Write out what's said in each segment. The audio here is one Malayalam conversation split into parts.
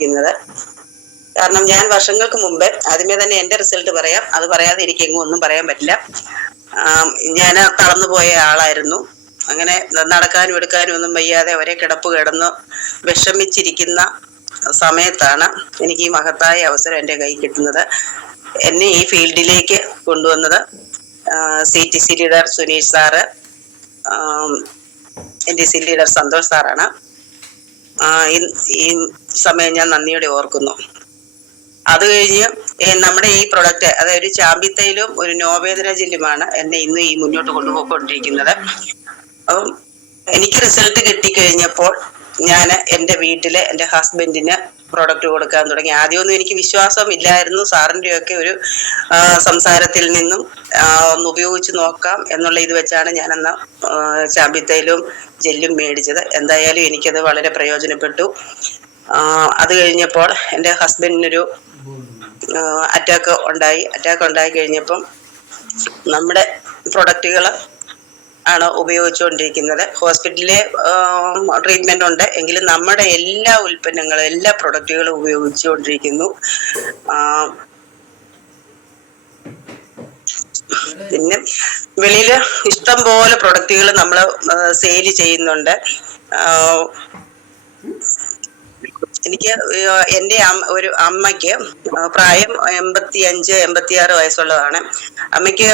ഇരിക്കുന്നത്. കാരണം ഞാൻ വർഷങ്ങൾക്ക് മുമ്പേ ആദ്യമേ തന്നെ എന്റെ റിസൾട്ട് പറയാം, അത് പറയാതെ എനിക്ക് എങ്ങും ഒന്നും പറയാൻ പറ്റില്ല. ഞാൻ തളർന്നു പോയ ആളായിരുന്നു. അങ്ങനെ നടക്കാനും എടുക്കാനും ഒന്നും വയ്യാതെ ഒരേ കിടപ്പ് കിടന്ന് വിഷമിച്ചിരിക്കുന്ന സമയത്താണ് എനിക്ക് ഈ മഹത്തായ അവസരം എൻ്റെ കൈ കിട്ടുന്നത്. എന്നെ ഈ ഫീൽഡിലേക്ക് കൊണ്ടുവന്നത് CTC leader Suneesh sir, NTC leader Santhosh സാറാണ്. ഈ സമയം ഞാൻ നന്ദിയോടെ ഓർക്കുന്നു. അത് കഴിഞ്ഞ് നമ്മുടെ ഈ പ്രൊഡക്റ്റ്, അതായത് ഒരു ചാമ്പിത്തൈലും ഒരു നോവേദന ജെല്ലുമാണ് എന്നെ ഇന്ന് ഈ മുന്നോട്ട് കൊണ്ടുപോയിക്കൊണ്ടിരിക്കുന്നത്. അപ്പം എനിക്ക് റിസൾട്ട് കിട്ടിക്കഴിഞ്ഞപ്പോൾ ഞാൻ എൻ്റെ വീട്ടിലെ എൻ്റെ ഹസ്ബൻഡിന് പ്രോഡക്റ്റ് കൊടുക്കാൻ തുടങ്ങി. ആദ്യമൊന്നും എനിക്ക് വിശ്വാസം ഇല്ലായിരുന്നു. സാറിൻ്റെയൊക്കെ ഒരു സംസാരത്തിൽ നിന്നും ഒന്ന് ഉപയോഗിച്ച് നോക്കാം എന്നുള്ള ഇത് വെച്ചാണ് ഞാനെന്ന ചാമ്പിത്തൈലും ജെല്ലും മേടിച്ചത്. എന്തായാലും എനിക്കത് വളരെ പ്രയോജനപ്പെട്ടു. അത് കഴിഞ്ഞപ്പോൾ എൻ്റെ ഹസ്ബൻഡിനൊരു അറ്റാക്ക് ഉണ്ടായി കഴിഞ്ഞപ്പം നമ്മുടെ പ്രൊഡക്റ്റുകൾ ആണ് ഉപയോഗിച്ചുകൊണ്ടിരിക്കുന്നത്. ഹോസ്പിറ്റലിലെ ട്രീറ്റ്മെന്റ് ഉണ്ട് എങ്കിലും നമ്മുടെ എല്ലാ ഉൽപ്പന്നങ്ങളും എല്ലാ പ്രൊഡക്റ്റുകളും ഉപയോഗിച്ചുകൊണ്ടിരിക്കുന്നു. പിന്നെ വെളിയിൽ ഇഷ്ടം പോലെ പ്രൊഡക്റ്റുകൾ നമ്മൾ സെയിൽ ചെയ്യുന്നുണ്ട്. എനിക്ക് എൻ്റെ ഒരു അമ്മയ്ക്ക് പ്രായം 85-86 വയസ്സുള്ളതാണ്. അമ്മയ്ക്ക്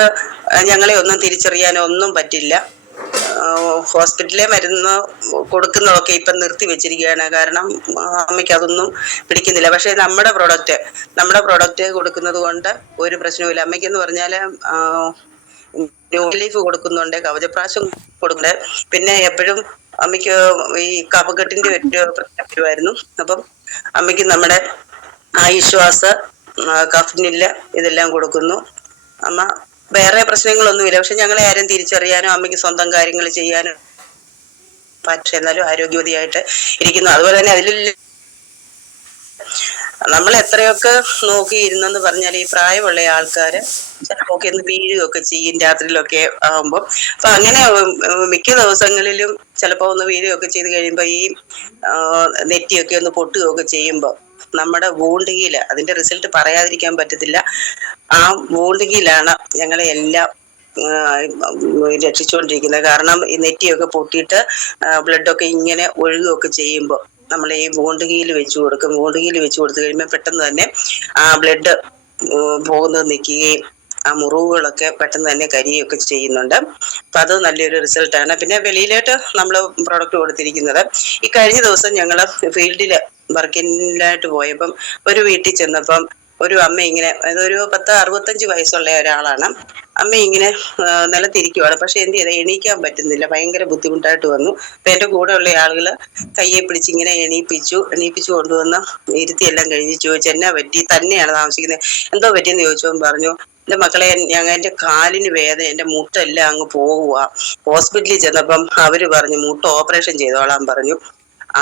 ഞങ്ങളെ ഒന്നും തിരിച്ചറിയാനോ ഒന്നും പറ്റില്ല. ഹോസ്പിറ്റലിലെ മരുന്ന് കൊടുക്കുന്നതൊക്കെ ഇപ്പം നിർത്തി വെച്ചിരിക്കുകയാണ്. കാരണം അമ്മയ്ക്ക് അതൊന്നും പിടിക്കുന്നില്ല. പക്ഷെ നമ്മുടെ പ്രൊഡക്റ്റ് കൊടുക്കുന്നത് കൊണ്ട് ഒരു പ്രശ്നവുമില്ല. അമ്മയ്ക്കെന്ന് പറഞ്ഞാൽ ലീഫ് കൊടുക്കുന്നുണ്ട്, കവചപ്രാശം കൊടുക്കുന്നുണ്ട്. പിന്നെ എപ്പോഴും അമ്മയ്ക്ക് ഈ കഫക്കെട്ടിന്റെ ഒരു പ്രശ്നം വരുമായിരുന്നു. അപ്പം അമ്മയ്ക്ക് നമ്മുടെ ആയുശ്വാസ്, കഫ്നില്ല് ഇതെല്ലാം കൊടുക്കുന്നു. അമ്മ വേറെ പ്രശ്നങ്ങളൊന്നുമില്ല. പക്ഷെ ഞങ്ങളെ ആരും തിരിച്ചറിയാനോ അമ്മയ്ക്ക് സ്വന്തം കാര്യങ്ങൾ ചെയ്യാനോ പക്ഷെ എന്നാലും ആരോഗ്യവതിയായിട്ട് ഇരിക്കുന്നു. അതുപോലെ തന്നെ അതിൽ നമ്മൾ എത്രയൊക്കെ നോക്കിയിരുന്നെന്ന് പറഞ്ഞാൽ ഈ പ്രായമുള്ള ആൾക്കാര് ചിലപ്പോ ഒന്ന് വീഴുകയൊക്കെ ചെയ്യും രാത്രിയിലൊക്കെ ആകുമ്പോൾ. അപ്പൊ അങ്ങനെ മിക്ക ദിവസങ്ങളിലും ചിലപ്പോ ഒന്ന് വീഴുകയൊക്കെ ചെയ്ത് കഴിയുമ്പോ ഈ നെറ്റിയൊക്കെ ഒന്ന് പൊട്ടുകയൊക്കെ ചെയ്യുമ്പോ നമ്മുടെ വൂണ്ട് ഹീല്, അതിന്റെ റിസൾട്ട് പറയാതിരിക്കാൻ പറ്റത്തില്ല. ആ വൂണ്ട് ഹീലാണ് ഞങ്ങളെ എല്ലാം രക്ഷിച്ചുകൊണ്ടിരിക്കുന്നത്. കാരണം ഈ നെറ്റിയൊക്കെ പൊട്ടിയിട്ട് ബ്ലഡൊക്കെ ഇങ്ങനെ ഒഴുകുകയൊക്കെ ചെയ്യുമ്പോൾ നമ്മൾ ഈ വൂണ്ട് ഹീല് വെച്ച് കൊടുക്കും. വൂണ്ട് ഹീല് വെച്ച് കൊടുത്തു കഴിയുമ്പോൾ പെട്ടെന്ന് തന്നെ ആ ബ്ലഡ് പോകുന്നത് നിൽക്കുകയും ആ മുറിവുകളൊക്കെ പെട്ടെന്ന് തന്നെ കരിയൊക്കെ ചെയ്യുന്നുണ്ട്. അപ്പൊ അത് നല്ലൊരു റിസൾട്ടാണ്. പിന്നെ വെളിയിലോട്ട് നമ്മൾ പ്രോഡക്റ്റ് കൊടുത്തിരിക്കുന്നത്, ഈ കഴിഞ്ഞ ദിവസം ഞങ്ങൾ ഫീൽഡില് വർക്കിനായിട്ട് പോയപ്പം ഒരു വീട്ടിൽ ചെന്നപ്പം ഒരു അമ്മ ഇങ്ങനെ, അതൊരു 10-65 വയസ്സുള്ള ഒരാളാണ്. അമ്മ ഇങ്ങനെ നിലത്തിരിക്കുവാണ്. പക്ഷെ എന്ത് ചെയ്താൽ എണീക്കാൻ പറ്റുന്നില്ല, ഭയങ്കര ബുദ്ധിമുട്ടായിട്ട് വന്നു. അപ്പൊ എന്റെ കൂടെയുള്ള ആളുകൾ കയ്യെ പിടിച്ച് ഇങ്ങനെ എണീപ്പിച്ചു കൊണ്ടുവന്ന് ഇരുത്തിയെല്ലാം കഴിഞ്ഞ് ചോദിച്ചു എന്നാ പറ്റി, തന്നെയാണ് താമസിക്കുന്നത്, എന്തോ പറ്റിയെന്ന് ചോദിച്ചപ്പോൾ പറഞ്ഞു, എന്റെ മക്കളെ എന്റെ കാലിന് വേദന, എന്റെ മുട്ടെല്ലാം അങ്ങ് പോകുക. ഹോസ്പിറ്റലിൽ ചെന്നപ്പം അവര് പറഞ്ഞു മുട്ട് ഓപ്പറേഷൻ ചെയ്തോളാൻ പറഞ്ഞു.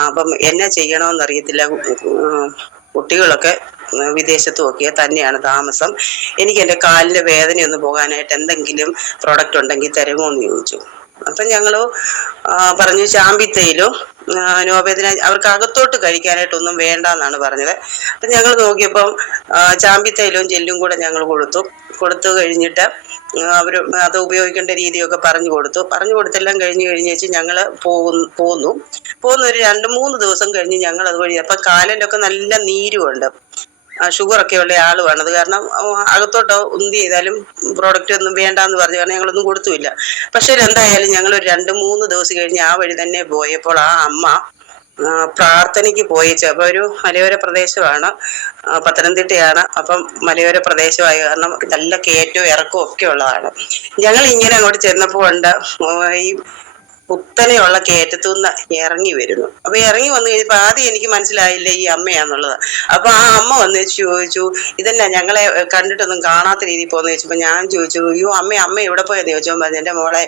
അപ്പം എന്നാ ചെയ്യണമെന്ന് അറിയത്തില്ല. കുട്ടികളൊക്കെ വിദേശത്തും ഒക്കെ തന്നെയാണ് താമസം. എനിക്ക് എൻ്റെ കാലിന്റെ വേദനയൊന്ന് പോകാനായിട്ട് എന്തെങ്കിലും പ്രോഡക്റ്റ് ഉണ്ടെങ്കിൽ തരുമോ എന്ന് ചോദിച്ചു. അപ്പം ഞങ്ങൾ പറഞ്ഞു ചാമ്പിത്തൈലും നോവേദന അവർക്ക് അകത്തോട്ട് കഴിക്കാനായിട്ടൊന്നും വേണ്ടെന്നാണ് പറഞ്ഞത്. അപ്പം ഞങ്ങൾ നോക്കിയപ്പം ചാമ്പിത്തൈലവും ജെല്ലും കൂടെ ഞങ്ങൾ കൊടുത്തു കഴിഞ്ഞിട്ട് അവർ അത് ഉപയോഗിക്കേണ്ട രീതിയൊക്കെ പറഞ്ഞു കൊടുത്തെല്ലാം കഴിഞ്ഞ് വെച്ച് ഞങ്ങൾ പോന്നു ഒരു 2-3 ദിവസം കഴിഞ്ഞ് ഞങ്ങൾ അതുവഴി അപ്പം കാലിലൊക്കെ നല്ല നീരുമുണ്ട്. ഷുഗറൊക്കെ ഉള്ള ആളുമാണ്. അത് കാരണം അകത്തോട്ട് ഉന്തി ചെയ്താലും പ്രോഡക്റ്റ് ഒന്നും വേണ്ടാന്ന് പറഞ്ഞു. കാരണം ഞങ്ങളൊന്നും കൊടുത്തുമില്ല. പക്ഷെ എന്തായാലും ഞങ്ങൾ ഒരു 2-3 ദിവസം കഴിഞ്ഞ് ആ വഴി തന്നെ പോയപ്പോൾ ആ അമ്മ പ്രാർത്ഥനയ്ക്ക് പോയിച്ചു. അപ്പൊ ഒരു മലയോര പ്രദേശമാണ്, പത്തനംതിട്ടയാണ്. അപ്പം മലയോര പ്രദേശമായ കാരണം നല്ല കയറ്റവും ഇറക്കവും ഒക്കെ ഉള്ളതാണ്. ഞങ്ങൾ ഇങ്ങനെ അങ്ങോട്ട് ചെന്നപ്പോൾ ഉണ്ട് ഈ കുത്തനെയുള്ള കയറ്റത്തുനിന്ന് ഇറങ്ങി വരുന്നു. അപ്പൊ ഇറങ്ങി വന്നു കഴിഞ്ഞപ്പോ ആദ്യം എനിക്ക് മനസ്സിലായില്ല ഈ അമ്മയാന്നുള്ളത്. അപ്പൊ ആ അമ്മ വന്ന് ചോദിച്ചു, ഇതന്നെ ഞങ്ങളെ കണ്ടിട്ടൊന്നും കാണാത്ത രീതിയിൽ പോന്ന് ചോദിച്ചപ്പോ ഞാൻ ചോദിച്ചു, അയ്യോ അമ്മ എവിടെ പോയെന്ന് ചോദിച്ചോ പറഞ്ഞു, എന്റെ മോളെ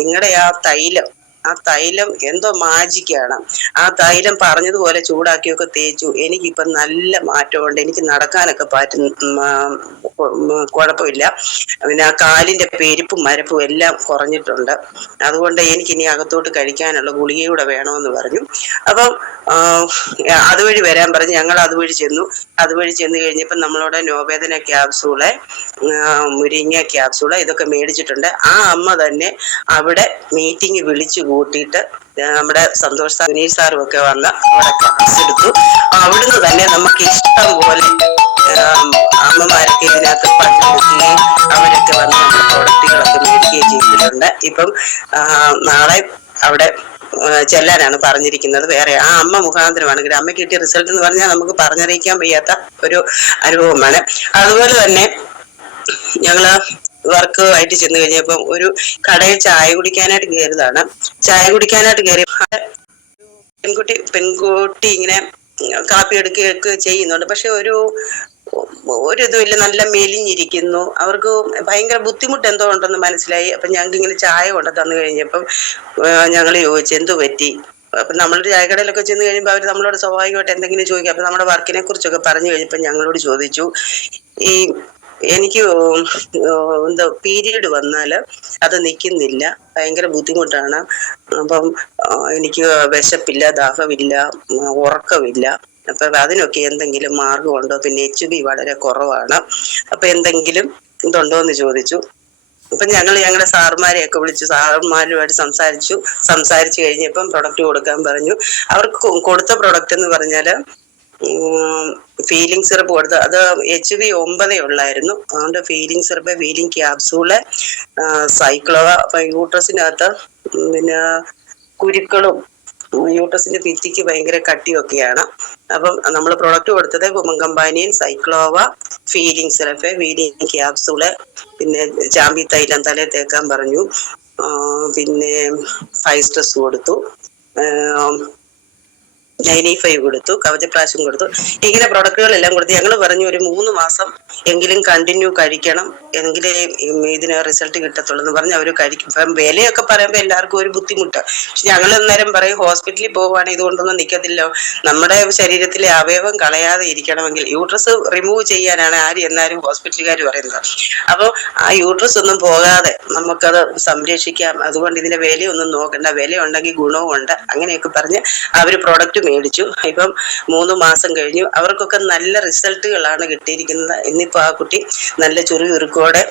നിങ്ങളുടെ ആ തൈലം ആ തൈലം എന്തോ മാജിക്കാണ്. ആ തൈലം പറഞ്ഞതുപോലെ ചൂടാക്കിയൊക്കെ തേച്ചു. എനിക്കിപ്പം നല്ല മാറ്റമുണ്ട്. എനിക്ക് നടക്കാനൊക്കെ കുഴപ്പമില്ല. പിന്നെ ആ കാലിന്റെ പെരുപ്പും മരപ്പും എല്ലാം കുറഞ്ഞിട്ടുണ്ട്. അതുകൊണ്ട് എനിക്കിനി അകത്തോട്ട് കഴിക്കാനുള്ള ഗുളികയൂടെ വേണമെന്ന് പറഞ്ഞു. അപ്പം അതുവഴി വരാൻ പറഞ്ഞ് ഞങ്ങൾ അതുവഴി ചെന്നു. അതുവഴി ചെന്ന് കഴിഞ്ഞപ്പോൾ നമ്മളോട് നോവേദന ക്യാപ്സൂള്, മുരിങ്ങ ക്യാപ്സൂള് ഇതൊക്കെ മേടിച്ചിട്ടുണ്ട്. ആ അമ്മ തന്നെ അവിടെ മീറ്റിംഗ് വിളിച്ചു കൂട്ടിയിട്ട് നമ്മുടെ സന്തോഷ് സാർ, സുനീൽ സാറും ഒക്കെ വന്ന് അവിടെ ക്ലാസ് എടുത്തു. അവിടുന്ന് തന്നെ നമുക്ക് ഇഷ്ടം പോലെ അമ്മമാരൊക്കെ ഇതിനകത്ത് പങ്കെടുക്കുകയും അവരൊക്കെ വന്ന് നമ്മുടെ പ്രോഡക്റ്റുകളൊക്കെ മേടിക്കുകയും ചെയ്തിട്ടുണ്ട്. ഇപ്പം നാളെ അവിടെ ചെല്ലാനാണ് പറഞ്ഞിരിക്കുന്നത്. വേറെ ആ അമ്മ മുഖാന്തരമാണ്. അമ്മയ്ക്ക് കിട്ടിയ റിസൾട്ട് എന്ന് പറഞ്ഞാൽ നമുക്ക് പറഞ്ഞറിയിക്കാൻ വയ്യാത്ത ഒരു അനുഭവമാണ്. അതുപോലെ തന്നെ ഞങ്ങള് വർക്ക് ആയിട്ട് ചെന്ന് കഴിഞ്ഞപ്പം ഒരു കടയിൽ ചായ കുടിക്കാനായിട്ട് കയറിയതാണ്. ചായ കുടിക്കാനായിട്ട് കയറി പെൺകുട്ടി ഇങ്ങനെ കാപ്പി എടുക്കുകയൊക്കെ ചെയ്യുന്നുണ്ട്. പക്ഷെ ഒരു ഇതുമില്ല, നല്ല മെലിഞ്ഞിരിക്കുന്നു. അവർക്ക് ഭയങ്കര ബുദ്ധിമുട്ട് എന്തോ ഉണ്ടെന്ന് മനസ്സിലായി. അപ്പൊ ഞങ്ങൾക്ക് ഇങ്ങനെ ചായ കൊണ്ട് തന്നു കഴിഞ്ഞപ്പം ഞങ്ങൾ ചോദിച്ചു എന്തു പറ്റി. അപ്പൊ നമ്മളൊരു ചായക്കടയിലൊക്കെ ചെന്ന് കഴിയുമ്പോൾ അവർ നമ്മളോട് സ്വാഭാവികമായിട്ട് എന്തെങ്കിലും ചോദിക്കും. അപ്പൊ നമ്മുടെ വർക്കിനെ കുറിച്ചൊക്കെ പറഞ്ഞു കഴിഞ്ഞപ്പോൾ ഞങ്ങളോട് ചോദിച്ചു, ഈ എനിക്ക് എന്താ പീരീഡ് വന്നാല് അത് നിൽക്കുന്നില്ല, ഭയങ്കര ബുദ്ധിമുട്ടാണ്. അപ്പം എനിക്ക് വിശപ്പില്ല, ദാഹമില്ല, ഉറക്കമില്ല. അപ്പൊ അതിനൊക്കെ എന്തെങ്കിലും മാർഗമുണ്ടോ? പിന്നെ HB വളരെ കുറവാണ്. അപ്പൊ എന്തെങ്കിലും ഇതുണ്ടോ എന്ന് ചോദിച്ചു. അപ്പൊ ഞങ്ങളുടെ സാറുമാരെയൊക്കെ വിളിച്ചു, സാറുമാരുമായിട്ട് സംസാരിച്ചു കഴിഞ്ഞപ്പം പ്രൊഡക്റ്റ് കൊടുക്കാൻ പറഞ്ഞു. അവർക്ക് കൊടുത്ത പ്രൊഡക്റ്റ് എന്ന് പറഞ്ഞാല് ഫീലിംഗ് സിറപ്പ് കൊടുത്ത്, അത് HB 9 ഉള്ളായിരുന്നു. അതുകൊണ്ട് ഫീലിംഗ് സിറപ്പ്, ഫീലിംഗ് ക്യാപ്സൂള്, സൈക്ലോവ. അപ്പൊ യൂട്രസിനകത്ത് പിന്നെ കുരുക്കളും യൂട്രസിന്റെ ഭിത്തിക്ക് ഭയങ്കര കട്ടിയൊക്കെയാണ്. അപ്പം നമ്മൾ പ്രൊഡക്റ്റ് കൊടുത്തത് Companion, Cyclova, feeling syrup, feeling capsule, പിന്നെ ചാമ്പി തൈലം തലയിൽ തേക്കാൻ പറഞ്ഞു. പിന്നെ 5 സ്ട്രെസ് കൊടുത്തു, 95 കൊടുത്തു, കവചപ്രാശം കൊടുത്തു. ഇങ്ങനെ പ്രൊഡക്റ്റുകളെല്ലാം കൊടുത്തു. ഞങ്ങൾ പറഞ്ഞു ഒരു 3 മാസം എങ്കിലും കണ്ടിന്യൂ കഴിക്കണം, എങ്കിലേ ഇതിന് റിസൾട്ട് കിട്ടത്തുള്ളൂ എന്ന് പറഞ്ഞ് അവർ കഴിക്കും. ഇപ്പം വിലയൊക്കെ പറയുമ്പോൾ എല്ലാവർക്കും ഒരു ബുദ്ധിമുട്ട്. പക്ഷെ ഞങ്ങൾ അന്നേരം പറയും, ഹോസ്പിറ്റലിൽ പോവുകയാണെങ്കിൽ ഇതുകൊണ്ടൊന്നും നിൽക്കത്തില്ല. നമ്മുടെ ശരീരത്തിലെ അവയവം കളയാതെ ഇരിക്കണമെങ്കിൽ യൂട്രസ് റിമൂവ് ചെയ്യാനാണ് ആര് എന്നാലും ഹോസ്പിറ്റലുകാർ പറയുന്നത്. അപ്പോൾ ആ യൂട്രസ് ഒന്നും പോകാതെ നമുക്കത് സംരക്ഷിക്കാം. അതുകൊണ്ട് ഇതിന്റെ വിലയൊന്നും നോക്കണ്ട, വില ഉണ്ടെങ്കിൽ ഗുണവും ഉണ്ട്. അങ്ങനെയൊക്കെ പറഞ്ഞ് അവർ പ്രൊഡക്റ്റ് മേടിച്ചു. ഇപ്പം 3 മാസം കഴിഞ്ഞു. അവർക്കൊക്കെ നല്ല റിസൾട്ടുകളാണ് കിട്ടിയിരിക്കുന്നത്. ഇന്നിപ്പോ ആ കുട്ടി നല്ല ചുറുചുറുക്കോടെ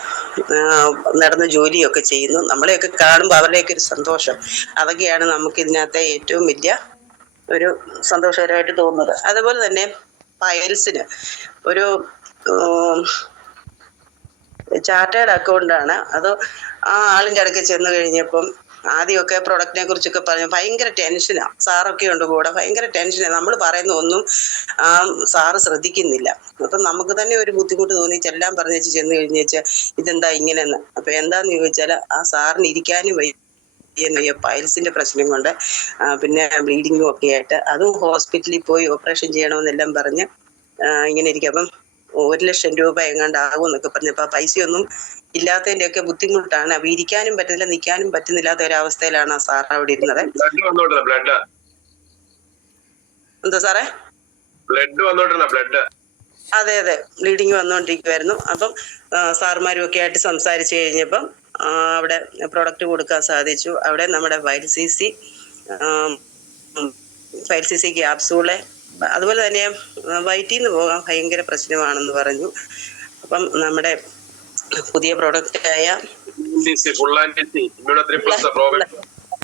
നടന്ന് ജോലിയൊക്കെ ചെയ്യുന്നു. നമ്മളെയൊക്കെ കാണുമ്പോൾ അവരുടെയൊക്കെ ഒരു സന്തോഷം, അതൊക്കെയാണ് നമുക്ക് ഇതിനകത്തെ ഏറ്റവും വലിയ ഒരു സന്തോഷകരമായിട്ട് തോന്നുന്നത്. അതുപോലെ തന്നെ പയൽസിന് ഒരു ചാർട്ടേഡ് അക്കൗണ്ടാണ്. അത് ആ ആളിന്റെ അടുക്ക് ചെന്ന് കഴിഞ്ഞപ്പം ആദ്യമൊക്കെ പ്രൊഡക്റ്റിനെ കുറിച്ചൊക്കെ പറഞ്ഞു ഭയങ്കര ടെൻഷനാ. സാറൊക്കെ ഉണ്ട് കൂടെ, ഭയങ്കര ടെൻഷനാ. നമ്മൾ പറയുന്ന ഒന്നും സാറ് ശ്രദ്ധിക്കുന്നില്ല. അപ്പം നമുക്ക് തന്നെ ഒരു ബുദ്ധിമുട്ട് തോന്നി. ചെല്ലാൻ പറഞ്ഞു ചെന്ന് കഴിഞ്ഞേച്ച് ഇതെന്താ ഇങ്ങനെയെന്ന്. അപ്പൊ എന്താന്ന് ചോദിച്ചാൽ ആ സാറിന് ഇരിക്കാനും വയ്യ, പൈൽസിന്റെ പ്രശ്നം കൊണ്ട്, പിന്നെ ബ്ലീഡിങ്ങും ഒക്കെ ആയിട്ട്. അതും ഹോസ്പിറ്റലിൽ പോയി ഓപ്പറേഷൻ ചെയ്യണമെന്നെല്ലാം പറഞ്ഞ് ഇങ്ങനെ ഇരിക്കും. അപ്പം 1 ലക്ഷം രൂപ എങ്ങാണ്ട് ആകും എന്നൊക്കെ പറഞ്ഞപ്പോ പൈസയൊന്നും ഇല്ലാത്തതിന്റെ ഒക്കെ ബുദ്ധിമുട്ടാണ്. അപ്പൊ ഇരിക്കാനും പറ്റുന്നില്ല, നിൽക്കാനും പറ്റുന്നില്ലാത്ത ഒരവസ്ഥയിലാണ് ആ സാർ അവിടെ ഇരുന്നത്. എന്താ സാറേ? അതെ, ബ്ലീഡിങ് വന്നുകൊണ്ടിരിക്കുവായിരുന്നു. അപ്പം സാറുമാരും ഒക്കെ ആയിട്ട് സംസാരിച്ചു കഴിഞ്ഞപ്പം അവിടെ പ്രൊഡക്റ്റ് കൊടുക്കാൻ സാധിച്ചു. അവിടെ നമ്മുടെ 5 cc ക്യാപ്സൂള്, അതുപോലെ തന്നെ വയറ്റിൽ നിന്ന് പോകാൻ ഭയങ്കര പ്രശ്നമാണെന്ന് പറഞ്ഞു. അപ്പം നമ്മുടെ പുതിയ പ്രൊഡക്റ്റായ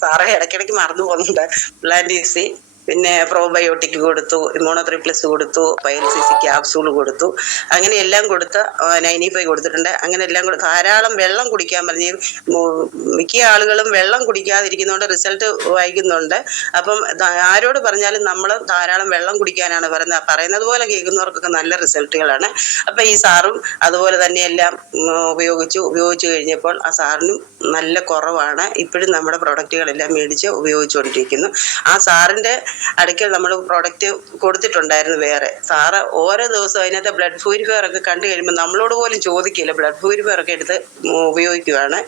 സാറേ ഇടയ്ക്കിടയ്ക്ക് മറന്നു പോകുന്നുണ്ട്, പ്ലാന്റീസി, പിന്നെ പ്രോബയോട്ടിക് കൊടുത്തു, ഇമ്മ്യൂണോ3+ കൊടുത്തു, 5 cc ക്യാപ്സൂൾ കൊടുത്തു. അങ്ങനെ എല്ലാം കൊടുത്ത് 95 കൊടുത്തിട്ടുണ്ട്. അങ്ങനെ എല്ലാം കൂടെ ധാരാളം വെള്ളം കുടിക്കാൻ പറഞ്ഞ്. മിക്ക ആളുകളും വെള്ളം കുടിക്കാതിരിക്കുന്നതുകൊണ്ട് റിസൾട്ട് വൈകുന്നുണ്ട്. അപ്പം ആരോട് പറഞ്ഞാലും നമ്മൾ ധാരാളം വെള്ളം കുടിക്കാനാണ് പറയുന്നത് പോലെ കേൾക്കുന്നവർക്കൊക്കെ നല്ല റിസൾട്ടുകളാണ്. അപ്പൊ ഈ സാറും അതുപോലെ തന്നെ എല്ലാം ഉപയോഗിച്ചു കഴിഞ്ഞപ്പോൾ ആ സാറിനും നല്ല കുറവാണ്. ഇപ്പോഴും നമ്മുടെ പ്രൊഡക്റ്റുകളെല്ലാം മേടിച്ച് ഉപയോഗിച്ചുകൊണ്ടിരിക്കുന്നു. ആ സാറിൻ്റെ അടുക്കൽ നമ്മൾ പ്രൊഡക്റ്റ് കൊടുത്തിട്ടുണ്ടായിരുന്നു വേറെ. സാറ് ഓരോ ദിവസവും അതിനകത്ത് ബ്ലഡ് പ്യൂരിഫയർ ഒക്കെ കണ്ടു കഴിയുമ്പോൾ നമ്മളോട് പോലും ചോദിക്കില്ല, ബ്ലഡ് പ്യൂരിഫയർ ഒക്കെ എടുത്ത് ഉപയോഗിക്കുകയാണ്.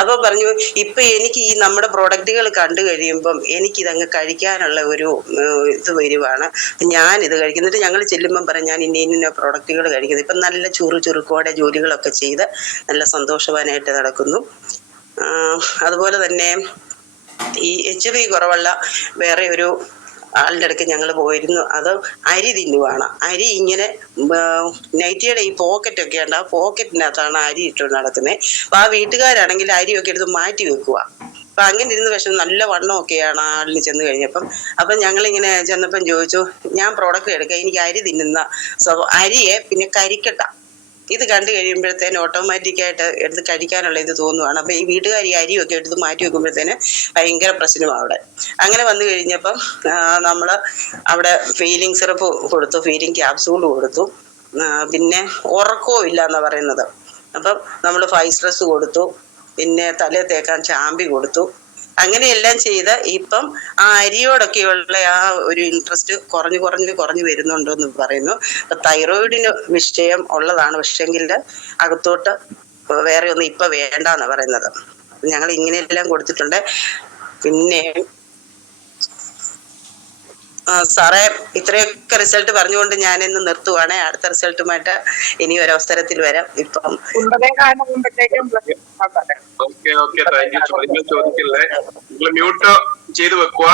അപ്പോൾ പറഞ്ഞു, ഇപ്പം എനിക്ക് ഈ നമ്മുടെ പ്രൊഡക്റ്റുകൾ കണ്ടു കഴിയുമ്പം എനിക്കിതങ്ങ് കഴിക്കാനുള്ള ഒരു ഇത് വരുവാണ്. ഞാനിത് കഴിക്കുന്നിട്ട് ഞങ്ങൾ ചെല്ലുമ്പം പറയും ഞാൻ ഇന്ന പ്രൊഡക്റ്റുകൾ കഴിക്കുന്നത്. ഇപ്പം നല്ല ചുറുക്കോടെ ജോലികളൊക്കെ ചെയ്ത് നല്ല സന്തോഷവാനായിട്ട് നടക്കുന്നു. അതുപോലെ തന്നെ ഈ HB കുറവുള്ള വേറെ ഒരു ആളുടെ അടുക്ക് ഞങ്ങൾ പോയിരുന്നു. അത് അരി തിന്നുവാണ്. അരി ഇങ്ങനെ നൈറ്റിയുടെ ഈ പോക്കറ്റൊക്കെ ഉണ്ട്, ആ പോക്കറ്റിനകത്താണ് അരി ഇട്ട് നടക്കുന്നത്. അപ്പോൾ ആ വീട്ടുകാരാണെങ്കിൽ അരിയൊക്കെ എടുത്ത് മാറ്റി വെക്കുക. അപ്പം അങ്ങനെ ഇരുന്ന് പക്ഷെ നല്ല വണ്ണമൊക്കെയാണ് ആളിന് ചെന്ന് കഴിഞ്ഞപ്പം. അപ്പം ഞങ്ങളിങ്ങനെ ചെന്നപ്പം ചോദിച്ചു, ഞാൻ പ്രോഡക്റ്റ് എടുക്കാം, എനിക്ക് അരി തിന്നുന്ന അരിയെ പിന്നെ കരിക്കട്ട ഇത് കണ്ടു കഴിയുമ്പോഴത്തേന് ഓട്ടോമാറ്റിക്കായിട്ട് എടുത്ത് കഴിക്കാനുള്ള ഇത് തോന്നുവാണ്. അപ്പം ഈ വീട്ടുകാർ ഈ അരിയൊക്കെ എടുത്ത് മാറ്റി വെക്കുമ്പോഴത്തേന് ഭയങ്കര പ്രശ്നമാണ് അവിടെ. അങ്ങനെ വന്നു കഴിഞ്ഞപ്പം നമ്മൾ അവിടെ ഫീലിംഗ് സിറപ്പ് കൊടുത്തു, ഫീലിംഗ് ക്യാപ്സൂൾ കൊടുത്തു. പിന്നെ ഉറക്കവും ഇല്ല എന്നാണ് പറയുന്നത്. അപ്പം നമ്മൾ ഫൈസ്ട്രെസ് കൊടുത്തു, പിന്നെ തലേ തേക്കാൻ ചാമ്പി കൊടുത്തു. അങ്ങനെയെല്ലാം ചെയ്ത് ഇപ്പം ആ അരിയോടൊക്കെയുള്ള ആ ഒരു ഇൻട്രസ്റ്റ് കുറഞ്ഞു വരുന്നുണ്ടോ എന്ന് പറയുന്നു. തൈറോയിഡിന് വിഷയം ഉള്ളതാണ്, പക്ഷെങ്കിൽ അകത്തോട്ട് വേറെ ഒന്നും ഇപ്പം വേണ്ടെന്നാണ് പറയുന്നത്. ഞങ്ങൾ ഇങ്ങനെയെല്ലാം കൊടുത്തിട്ടുണ്ട്. പിന്നെ സാറേ, ഇത്രയൊക്കെ റിസൾട്ട് പറഞ്ഞുകൊണ്ട് ഞാനിന്ന് നിർത്തുവാണേ. അടുത്ത റിസൾട്ടുമായിട്ട് ഇനി ഒരു അവസരത്തിൽ വരാം. ഇപ്പം ചോദിക്കില്ലേ, മ്യൂട്ട് ചെയ്ത് വെക്കുക.